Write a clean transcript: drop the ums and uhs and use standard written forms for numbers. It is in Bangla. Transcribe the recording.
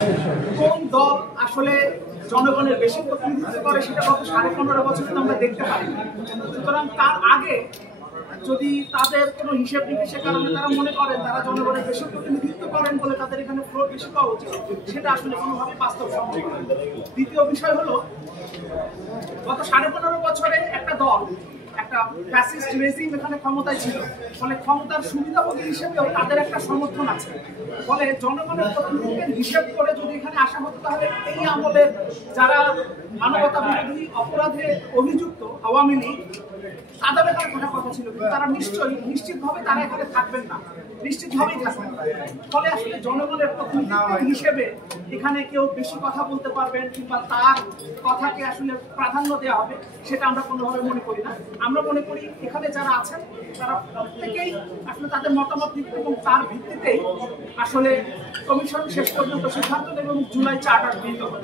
কোন দল আসলে জনগণের বেশি প্রতিনিধিত্ব করে সেটা গত 15.5 বছর আমরা দেখতে পারি। সুতরাং তার আগে যদি তাদের কোনো হিসেব নিকেশের কারণে তারা মনে করেন তারা জনগণের বেশি প্রতিনিধিত্ব করেন বলে তাদের এখানে ফ্লোর বেশি পাওয়া উচিত, সেটা আসলে কোনোভাবে বাস্তবসম্মত নয়। দ্বিতীয় বিষয় হলো, গত 15.5 বছরে একটা দল, একটা ফ্যাসিস্ট রেজিম এখানে ক্ষমতায় ছিল, ফলে ক্ষমতার সুবিধাভোগী হিসেবেও তাদের একটা সমর্থন আছে। ফলে জনগণের প্রতিনিধিত্বের হিসেব করে যদি এখানে আসা হতো, তাহলে এই আমলের যারা মানবতা বিরোধী অপরাধে অভিযুক্ত আওয়ামী লীগ, তাদের এখানে কথা ছিল, কিন্তু তারা নিশ্চিতভাবে তারা এখানে থাকবেন না, নিশ্চিতভাবেই থাকবেন না। ফলে আসলে জনগণের প্রতিনিধিত্ব হিসেবে এখানে কেউ বেশি কথা বলতে পারবেন কিংবা তার কথাকে আসলে প্রাধান্য দেওয়া হবে, সেটা আমরা কোনোভাবে মনে করি না। আমরা মনে করি এখানে যারা আছেন তারা প্রত্যেকেই আসলে তাদের মতামত দিতে এবং তার ভিত্তিতেই আসলে কমিশন শেষ পর্যন্ত সিদ্ধান্ত নেবে এবং জুলাই চার্টার গৃহীত হবে।